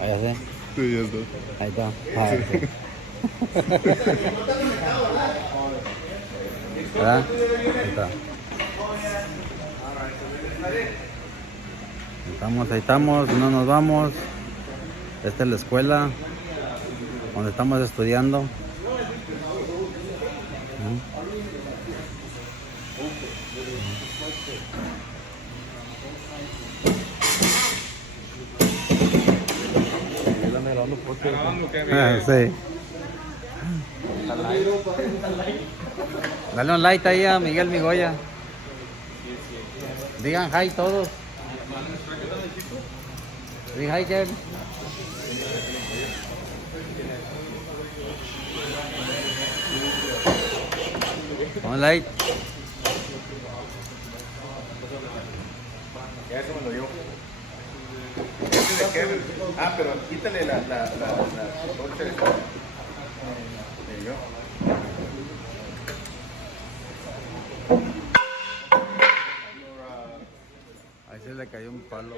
Ahí está. Sí, ya está. Ahí está. Ah, sí. ¿Verdad? Ahí está. Ahí estamos, no nos vamos. Esta es la escuela donde estamos estudiando. Sí. Dale un like ahí a Miguel Migoya. Digan hi todos. Digan hi, Jen. Un like. Ya eso me lo dio. Este es de Kevin. Ah, pero quítale la torcha de Kevin. There you go. Ahí se le cayó un palo.